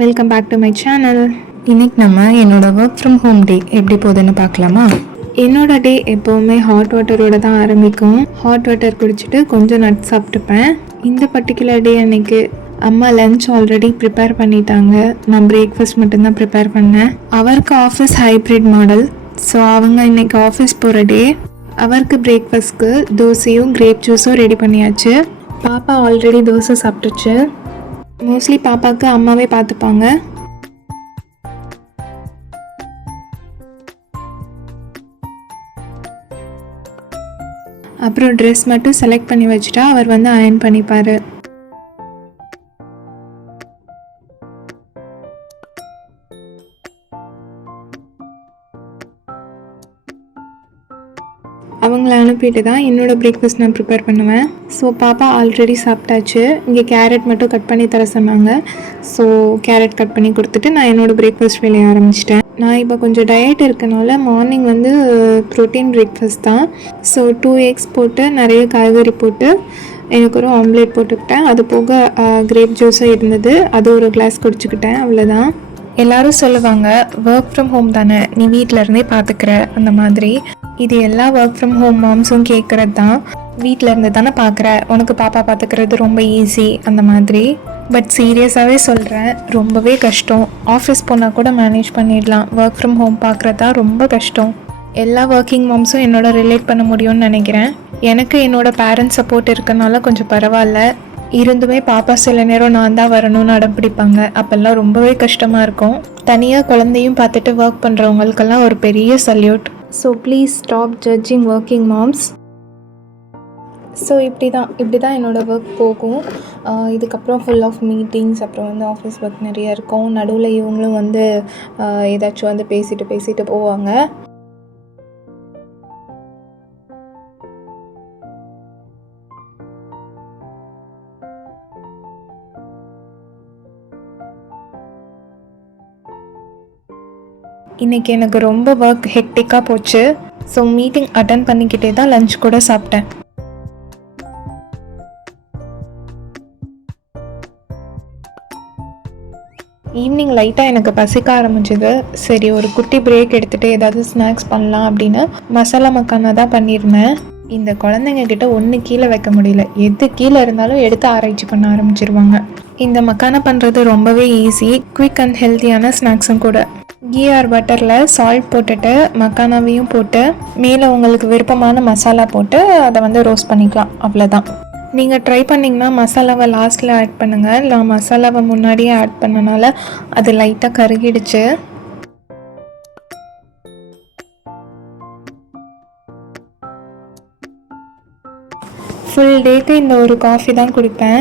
Welcome back to my channel. இன்றைக்கி நம்ம என்னோடய ஒர்க் ஃப்ரம் ஹோம் டே எப்படி போகுதுன்னு பார்க்கலாமா? என்னோட டே எப்போவுமே ஹாட் வாட்டரோட தான் ஆரம்பிக்கும். ஹாட் வாட்டர் குடிச்சிட்டு கொஞ்சம் நட் சாப்பிட்டுப்பேன். இந்த பர்டிகுலர் டே அன்னைக்கு அம்மா லன்ச் ஆல்ரெடி ப்ரிப்பேர் பண்ணிட்டாங்க. நான் பிரேக்ஃபாஸ்ட் மட்டும்தான் ப்ரிப்பேர் பண்ணேன். அவருக்கு ஆஃபீஸ் ஹைப்ரிட் மாடல், ஸோ அவங்க இன்றைக்கி ஆஃபீஸ் போகிற டே. அவருக்கு பிரேக்ஃபாஸ்ட்க்கு தோசையும் கிரேப் ஜூஸும் ரெடி பண்ணியாச்சு. பாப்பா ஆல்ரெடி தோசை சாப்பிட்டுச்சு. மோஸ்ட்லி பாப்பாவுக்கு அம்மாவே பார்த்துப்பாங்க. அப்புறம் ட்ரெஸ் மட்டும் செலக்ட் பண்ணி வச்சுட்டா அவர் வந்து அயர்ன் பண்ணிப்பார். அவங்கள அனுப்பிட்டு தான் என்னோடய பிரேக்ஃபாஸ்ட் நான் ப்ரிப்பேர் பண்ணுவேன். ஸோ பாப்பா ஆல்ரெடி சாப்பிட்டாச்சு. இங்கே கேரட் மட்டும் கட் பண்ணி தர சொன்னாங்க. ஸோ கேரட் கட் பண்ணி கொடுத்துட்டு நான் என்னோடய பிரேக்ஃபாஸ்ட் வேலையை ஆரம்பிச்சிட்டேன். நான் இப்போ கொஞ்சம் டயட் இருக்கனால மார்னிங் வந்து ப்ரோட்டீன் பிரேக்ஃபாஸ்ட் தான். ஸோ 2 eggs போட்டு நிறைய காய்கறி போட்டு எனக்கு ஒரு ஆம்லேட் போட்டுக்கிட்டேன். அது போக கிரேப் ஜூஸும் இருந்தது, அது ஒரு கிளாஸ் குடிச்சுக்கிட்டேன். அவ்வளோதான். எல்லோரும் சொல்லுவாங்க ஒர்க் ஃப்ரம் ஹோம் தானே, நீ வீட்டில் இருந்தே பார்த்துக்கிற அந்த மாதிரி. இது எல்லா ஒர்க் ஃப்ரம் ஹோம் மாம்ஸும் கேட்குறது தான். வீட்டில் இருந்து தானே பார்க்குற, உனக்கு பாப்பா பார்த்துக்கிறது ரொம்ப ஈஸி அந்த மாதிரி. பட் சீரியஸாகவே சொல்கிறேன், ரொம்பவே கஷ்டம். ஆஃபீஸ் போனால் கூட மேனேஜ் பண்ணிடலாம், ஒர்க் ஃப்ரம் ஹோம் பார்க்குறது தான் ரொம்ப கஷ்டம். எல்லா ஒர்க்கிங் மாம்ஸும் என்னோட ரிலேட் பண்ண முடியும்னு நினைக்கிறேன். எனக்கு என்னோடய பேரண்ட்ஸ் சப்போர்ட் இருக்கனால கொஞ்சம் பரவாயில்ல. இருந்துமே பாப்பா சில நேரம் நான் தான் வரணும்னு அடம் பிடிப்பாங்க. அப்போல்லாம் ரொம்பவே கஷ்டமாக இருக்கும். தனியாக குழந்தையும் பார்த்துட்டு ஒர்க் பண்ணுறவங்களுக்கெல்லாம் ஒரு பெரிய salute. So please stop judging working moms. So இப்படி தான் என்னோடய ஒர்க் போகும். இதுக்கப்புறம் ஃபுல் ஆஃப் மீட்டிங்ஸ், அப்புறம் வந்து ஆஃபீஸ் ஒர்க் நிறைய இருக்கும். நடுவில் இவங்களும் வந்து ஏதாச்சும் வந்து பேசிட்டு போவாங்க. இன்றைக்கி எனக்கு ரொம்ப ஒர்க் ஹெக்டிக்காக போச்சு. ஸோ மீட்டிங் அட்டன் பண்ணிக்கிட்டே தான் லஞ்ச் கூட சாப்பிட்டேன். ஈவினிங் லைட்டாக எனக்கு பசிக்க ஆரம்பிச்சிது. சரி ஒரு குட்டி பிரேக் எடுத்துகிட்டு ஏதாவது ஸ்நாக்ஸ் பண்ணலாம் அப்படின்னு மசாலா மக்கானா தான் பண்ணியிருந்தேன். இந்த குழந்தைங்க கிட்ட ஒன்று கீழே வைக்க முடியல, எது கீழே இருந்தாலும் எடுத்து ஆராய்ச்சி பண்ண ஆரம்பிச்சிருவாங்க. இந்த மக்கானா பண்ணுறது ரொம்பவே ஈஸி, குவிக் அண்ட் ஹெல்த்தியான ஸ்நாக்ஸும் கூட. கீ ஆர் பட்டரில் சால்ட் போட்டுட்டு மக்கானாவையும் போட்டு மேலே உங்களுக்கு விருப்பமான மசாலா போட்டு அதை வந்து ரோஸ்ட் பண்ணிக்கலாம். அவ்வளோதான். நீங்கள் ட்ரை பண்ணிங்கன்னா மசாலாவை லாஸ்ட்டில் ஆட் பண்ணுங்கள். நான் மசாலாவை முன்னாடியே ஆட் பண்ணனால அது லைட்டாக கருகிடுச்சு. ஃபுல் டேக்கு இந்த ஒரு காஃபி தான் குடிப்பேன்.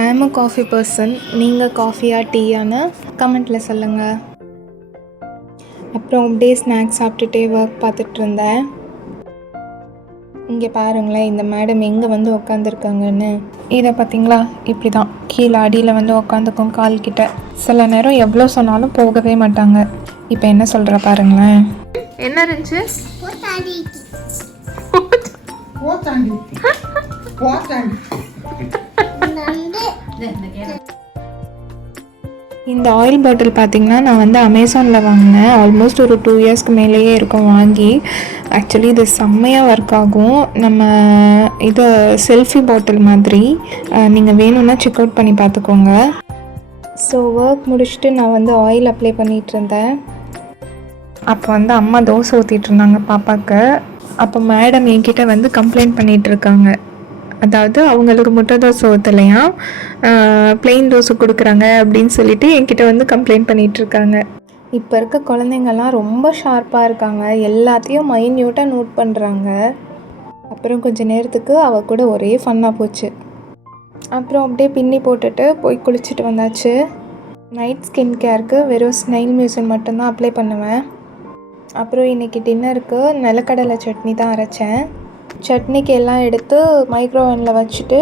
ஐ ஆம் அ காஃபி பர்சன். நீங்கள் காஃபியா டீயான்னு கமெண்ட்டில் சொல்லுங்கள். அப்புறம் அப்படியே ஸ்நாக்ஸ் சாப்பிட்டுட்டே ஒர்க் பார்த்துட்டு இருந்தேன். இங்கே பாருங்களேன், இந்த மேடம் எங்கே வந்து உக்காந்துருக்காங்கன்னு. இதை பார்த்தீங்களா, இப்படி தான் கீழே அடியில் வந்து உக்காந்துக்கும் கால் கிட்ட. சில நேரம் எவ்வளோ சொன்னாலும் போகவே மாட்டாங்க. இப்போ என்ன சொல்கிற பாருங்களேன். என்ன இருந்துச்சு? இந்த ஆயில் பாட்டில் பார்த்திங்கன்னா நான் வந்து அமேசானில் வாங்கினேன். ஆல்மோஸ்ட் ஒரு 2 இயர்ஸ்க்கு மேலேயே இருக்கும் வாங்கி. ஆக்சுவலி இது செம்மையாக ஒர்க் ஆகும். நம்ம இது செல்ஃபி பாட்டில் மாதிரி. நீங்கள் வேணும்னா செக் அவுட் பண்ணி பார்த்துக்கோங்க. ஸோ ஒர்க் முடிச்சுட்டு நான் வந்து ஆயில் அப்ளை பண்ணிகிட்டு இருந்தேன். அப்போ வந்து அம்மா தோசை ஊற்றிட்டு இருந்தாங்க பாப்பாவுக்கு. அப்போ மேடம் என்கிட்ட வந்து கம்ப்ளைண்ட் பண்ணிகிட்டு இருக்காங்க. அதாவது அவங்களுக்கு முட்டை தோசை ஊற்றலையா, பிளெயின் தோசை கொடுக்குறாங்க அப்படின்னு சொல்லிட்டு என்கிட்ட வந்து கம்ப்ளைண்ட் பண்ணிகிட்ருக்காங்க. இப்போ இருக்க குழந்தைங்கள்லாம் ரொம்ப ஷார்ப்பாக இருக்காங்க, எல்லாத்தையும் மைன்யூட்டாக நோட் பண்ணுறாங்க. அப்புறம் கொஞ்சம் நேரத்துக்கு அவள் கூட ஒரே ஃபன்னாக போச்சு. அப்புறம் அப்படியே பின்னி போட்டுட்டு போய் குளிச்சுட்டு வந்தாச்சு. நைட் ஸ்கின் கேருக்கு வெறும் ஸ்னைல் மியூசின் மட்டும்தான் அப்ளை பண்ணுவேன். அப்புறம் இன்றைக்கி டின்னருக்கு நிலக்கடலை சட்னி தான் அரைச்சேன். சட்னிக்கு எல்லாம் எடுத்து மைக்ரோவனில் வச்சுட்டு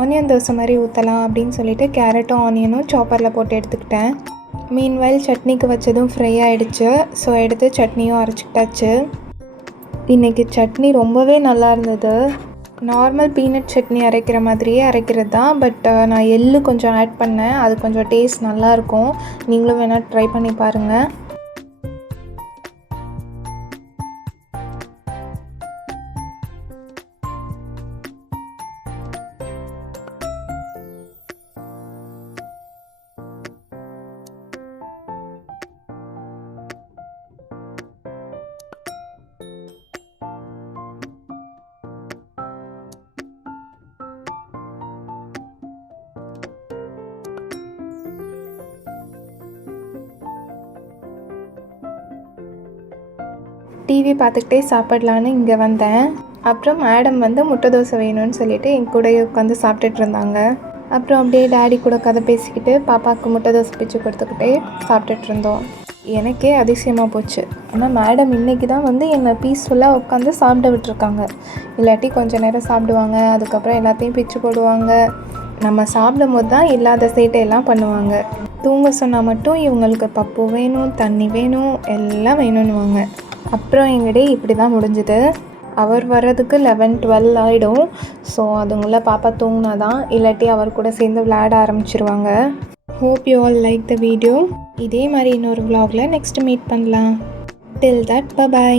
ஆனியன் தோசை மாதிரி ஊற்றலாம் அப்படின்னு சொல்லிட்டு கேரட்டும் ஆனியனும் சாப்பரில் போட்டு எடுத்துக்கிட்டேன். மீன்வைல் சட்னிக்கு வச்சதும் ஃப்ரை ஆகிடுச்சு. ஸோ எடுத்து சட்னியும் அரைச்சிக்கிட்டாச்சு. இன்றைக்கி சட்னி ரொம்பவே நல்லா இருந்தது. நார்மல் பீனட் சட்னி அரைக்கிற மாதிரியே அரைக்கிறது தான். பட் நான் எள்ளு கொஞ்சம் ஆட் பண்ணேன். அது கொஞ்சம் டேஸ்ட் நல்லாயிருக்கும். நீங்களும் வேணால் ட்ரை பண்ணி பாருங்கள். டிவி பார்த்துக்கிட்டே சாப்பிட்லான்னு இங்கே வந்தேன். அப்புறம் மேடம் வந்து முட்டை தோசை வேணும்னு சொல்லிவிட்டு என் கூடயே உட்காந்து சாப்பிட்டுட்டு இருந்தாங்க. அப்புறம் அப்படியே டேடி கூட கதை பேசிக்கிட்டு பாப்பாவுக்கு முட்டை தோசை பிச்சு கொடுத்துக்கிட்டே சாப்பிட்டுட்டு இருந்தோம். எனக்கே அதிசயமாக போச்சு. ஆனால் மேடம் இன்றைக்கி தான் வந்து என்னை பீஸ்ஃபுல்லாக உட்காந்து சாப்பிட விட்டுருக்காங்க. இல்லாட்டி கொஞ்சம் நேரம் சாப்பிடுவாங்க, அதுக்கப்புறம் எல்லாத்தையும் பிச்சு போடுவாங்க. நம்ம சாப்பிடும் போது தான் இல்லாத சேட்டையெல்லாம் பண்ணுவாங்க. தூங்க சொன்னால் மட்டும் இவங்களுக்கு பப்பு வேணும், தண்ணி வேணும், எல்லாம் வேணும்னுவாங்க. அப்புறம் எங்கள் டே இப்படி தான் முடிஞ்சுது. அவர் வர்றதுக்கு 11-12 ஆகிடும். ஸோ அதுங்குள்ளே பாப்பா தூங்கினா தான், இல்லாட்டி அவர் கூட சேர்ந்து விளையாட ஆரம்பிச்சிருவாங்க. Hope you all like the video. இதே மாதிரி இன்னொரு vlogல நெக்ஸ்ட் மீட் பண்ணலாம். Till that by.